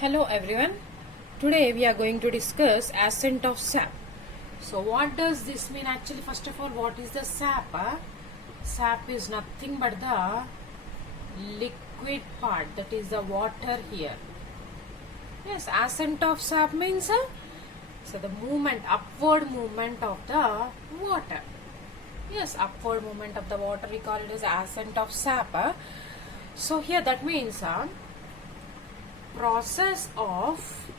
Hello everyone. Today we are going to discuss ascent of sap. So what does this mean actually? First of all, what is the sap? Sap is nothing but the liquid part, that is the water here. Yes, ascent of sap means so the movement, upward movement of the water. Yes, upward movement of the water, we call it as ascent of sap. So here that means process of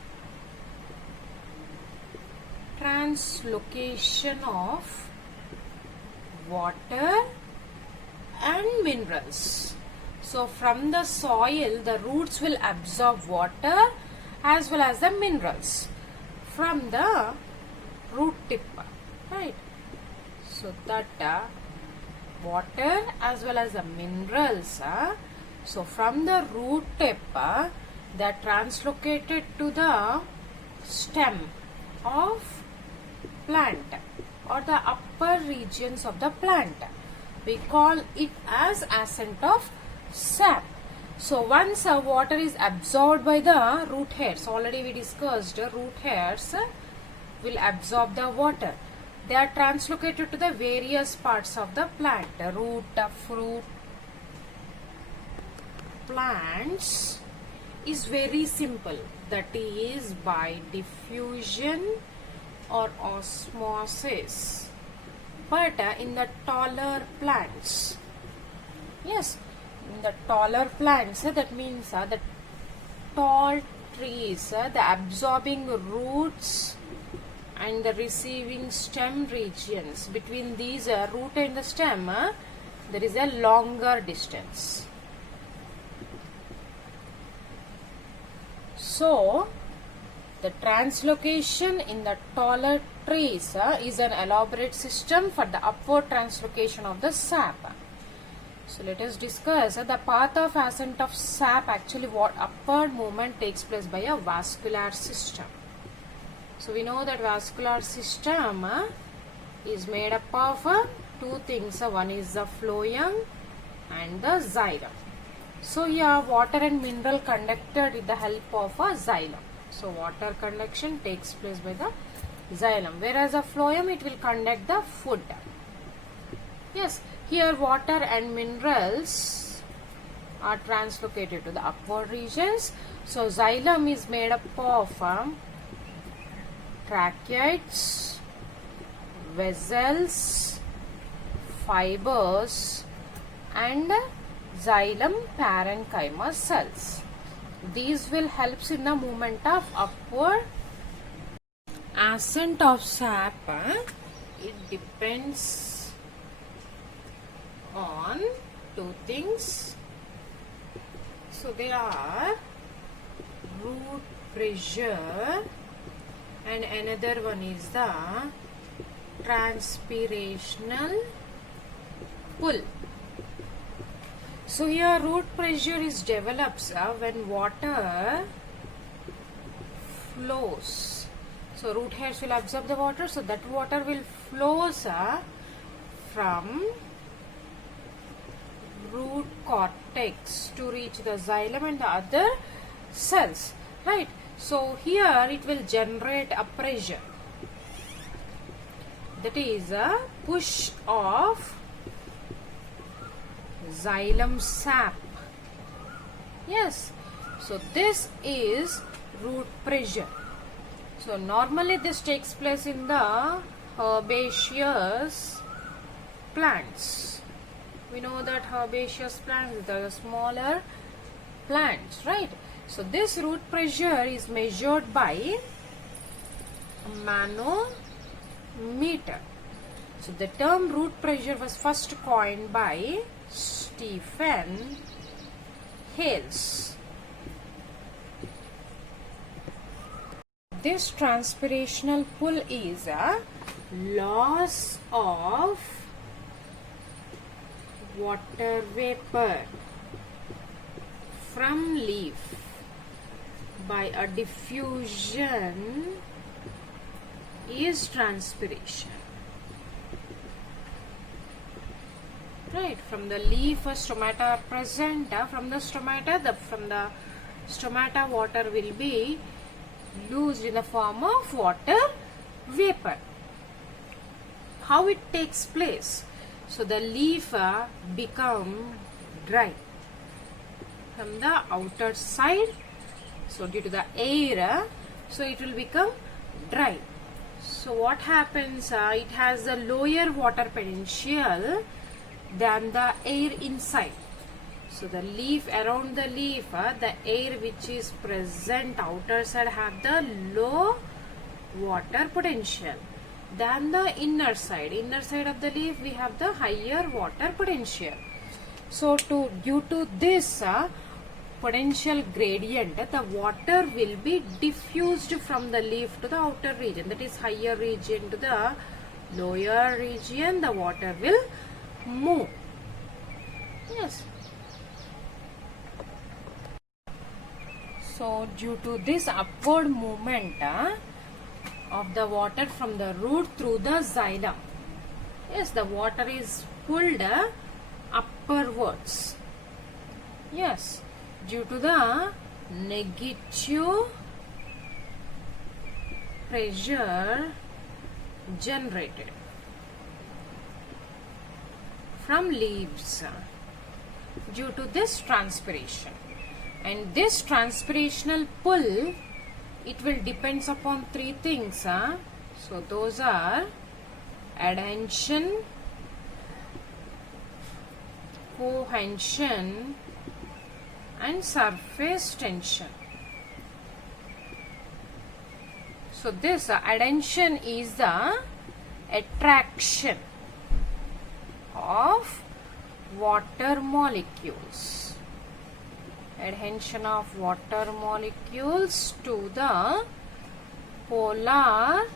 translocation of water and minerals. So from the soil the roots will absorb water as well as the minerals from the root tip, right? So that water as well as the minerals, so from the root tip they are translocated to the stem of plant or the upper regions of the plant. We call it as ascent of sap. So once water is absorbed by the root hairs, already we discussed root hairs will absorb the water. They are translocated to the various parts of the plant, root, fruit. Plants is very simple, that is by diffusion or osmosis. But in the taller plants, yes, in the taller plants, that means the tall trees, the absorbing roots and the receiving stem regions, between these root and the stem there is a longer distance. So the translocation in the taller trees is an elaborate system for the upward translocation of the sap. So let us discuss the path of ascent of sap. Actually, what upward movement takes place by a vascular system. So we know that vascular system is made up of two things. One is the phloem and the xylem. So here water and mineral conducted with the help of a xylem. So water conduction takes place by the xylem, whereas the phloem it will conduct the food. Yes, here water and minerals are translocated to the upward regions. So xylem is made up of tracheids, vessels, fibers and xylem parenchyma cells. These will help in the movement of upward ascent of sap. It depends on two things. So they are root pressure and another one is the transpirational pull. So here root pressure is develops when water flows. So root hairs will absorb the water, so that water will flows from root cortex to reach the xylem and the other cells, right? So here it will generate a pressure, that is a push of xylem sap. Yes, so this is root pressure. So normally this takes place in the herbaceous plants. We know that herbaceous plants are the smaller plants, right? So this root pressure is measured by manometer. So the term root pressure was first coined by Stephen Hales. This transpirational pull is a loss of water vapor from leaf by a diffusion is transpiration. Right, from the leaf stomata are present. From the stomata, from the Stomata water will be loosed in the form of water vapor. How it takes place? So the leaf become dry from the outer side. So due to the air, so it will become dry. So what happens? It has a lower water potential than the air inside. So the leaf, around the leaf, the air which is present outer side have the low water potential than the inner side. Inner side of the leaf we have the higher water potential. So due to this potential gradient, the water will be diffused from the leaf to the outer region, that is higher region to the lower region. The water will move. Yes. So due to this upward movement of the water from the root through the xylem, yes, the water is pulled upwards. Yes, due to the negative pressure generated from leaves due to this transpiration. And this transpirational pull, it will depends upon three things. So those are adhesion, cohesion, and surface tension. So this adhesion is the attraction of water molecules. Adhesion of water molecules to the polar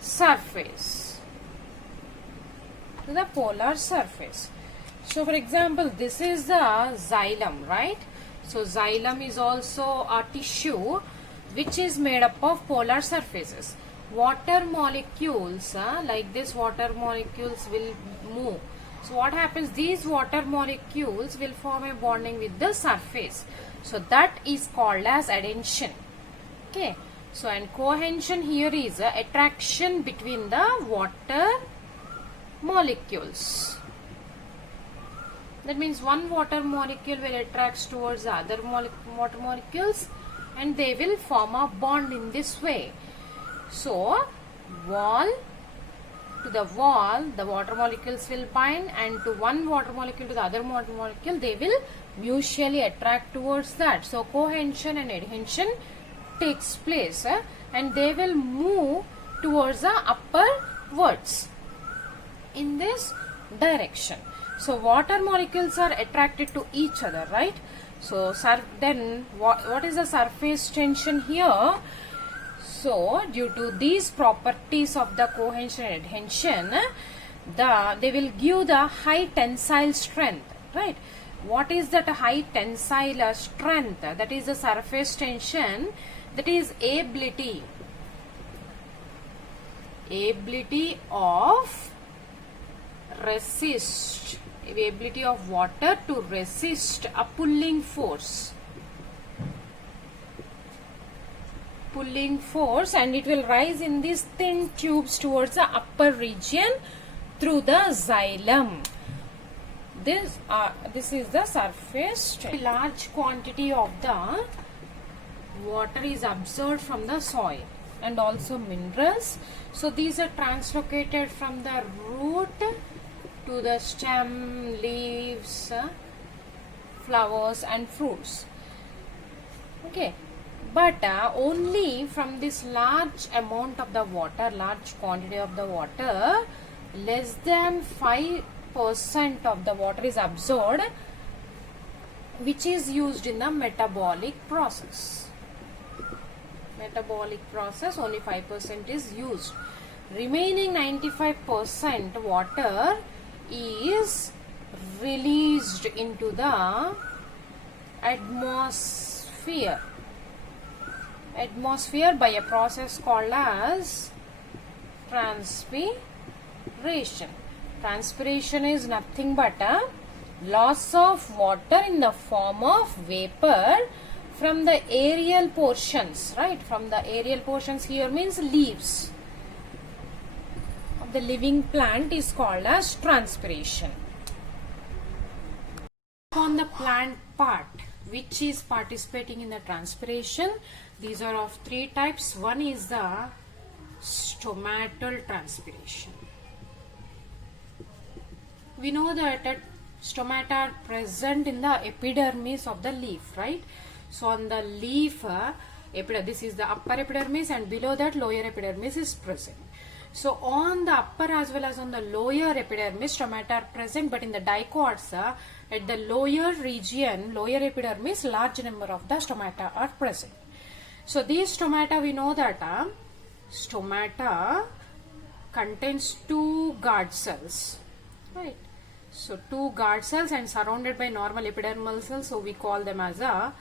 surface. To the polar surface. So for example, this is the xylem, right? So xylem is also a tissue which is made up of polar surfaces. Water molecules, like this, water molecules will move. So what happens? These water molecules will form a bonding with the surface. So that is called as adhesion. Okay. So and cohesion here is attraction between the water molecules. That means one water molecule will attract towards the other water molecules and they will form a bond in this way. So wall to the wall, the water molecules will bind, and to one water molecule to the other water molecule, they will mutually attract towards that. So cohesion and adhesion takes place and they will move towards the upperwards in this direction. So water molecules are attracted to each other, right? So then what is the surface tension here? So due to these properties of the cohesion and adhesion, they will give the high tensile strength, right? What is that high tensile strength? That is the surface tension. That is ability of resist, ability of water to resist a pulling force, and it will rise in these thin tubes towards the upper region through the xylem. This is the surface. A large quantity of the water is absorbed from the soil and also minerals. So these are translocated from the root to the stem, leaves, flowers and fruits. Okay. But only from this large amount of the water, large quantity of the water, less than 5% of the water is absorbed, which is used in the metabolic process. Metabolic process, only 5% is used. Remaining 95% water is released into the atmosphere by a process called as transpiration. Transpiration is nothing but a loss of water in the form of vapor from the aerial portions, right? From the aerial portions here means leaves of the living plant is called as transpiration. On the plant part, which is participating in the transpiration, these are of three types. One is the stomatal transpiration. We know that stomata are present in the epidermis of the leaf, right? So on the leaf, this is the upper epidermis, and below that lower epidermis is present. So on the upper as well as on the lower epidermis, stomata are present, but in the dicots, at the lower region, lower epidermis, large number of the stomata are present. So these stomata, we know that stomata contains two guard cells, right? So two guard cells and surrounded by normal epidermal cells, so we call them as a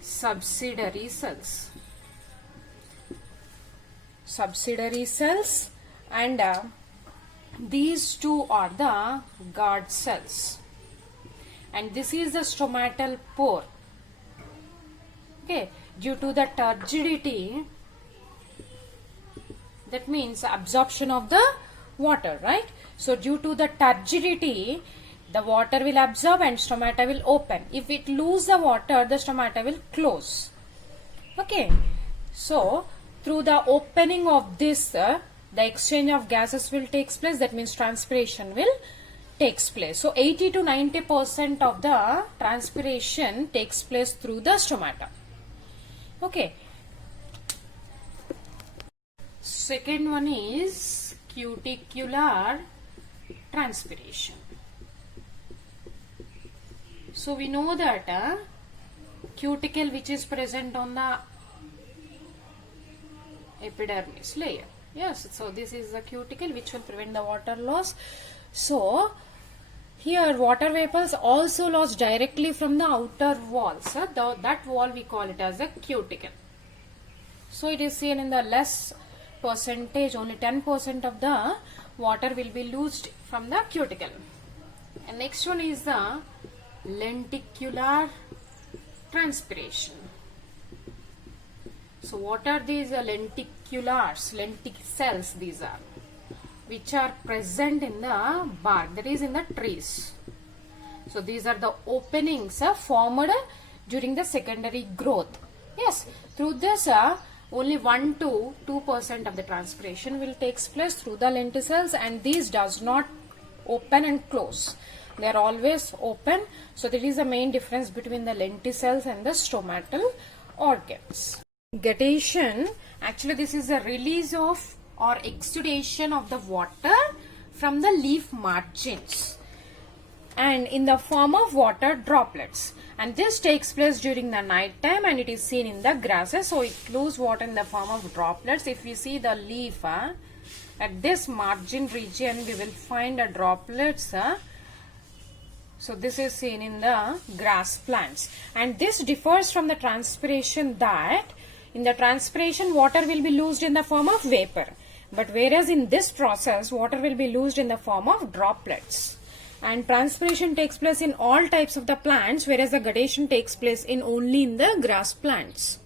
subsidiary cells. Subsidiary cells, and these two are the guard cells, and this is the stomatal pore. Okay, due to the turgidity, that means absorption of the water, right? So due to the turgidity, the water will absorb and stomata will open. If it lose the water, the stomata will close. Okay, so through the opening of this, the exchange of gases will take place. That means transpiration will takes place. So 80 to 90% of the transpiration takes place through the stomata. Okay. Second one is cuticular transpiration. So we know that cuticle, which is present on the epidermis layer. Yes, so this is the cuticle which will prevent the water loss. So here water vapors also lost directly from the outer wall. So that wall we call it as a cuticle. So it is seen in the less percentage, only 10% of the water will be loosed from the cuticle. And next one is the lenticular transpiration. So what are these lenticulars, lenticels these are, which are present in the bark, that is in the trees. So these are the openings formed during the secondary growth. Yes, through this only 1 to 2% of the transpiration will take place through the lenticels, and these does not open and close. They are always open. So that is the main difference between the lenticels and the stomatal organs. Guttation, actually this is a release of or exudation of the water from the leaf margins and in the form of water droplets, and this takes place during the night time, and it is seen in the grasses. So it loses water in the form of droplets. If we see the leaf at this margin region, we will find a droplets. So this is seen in the grass plants, and this differs from the transpiration that in the transpiration water will be loosed in the form of vapor, but whereas in this process water will be loosed in the form of droplets. And transpiration takes place in all types of the plants, whereas the guttation takes place in only in the grass plants.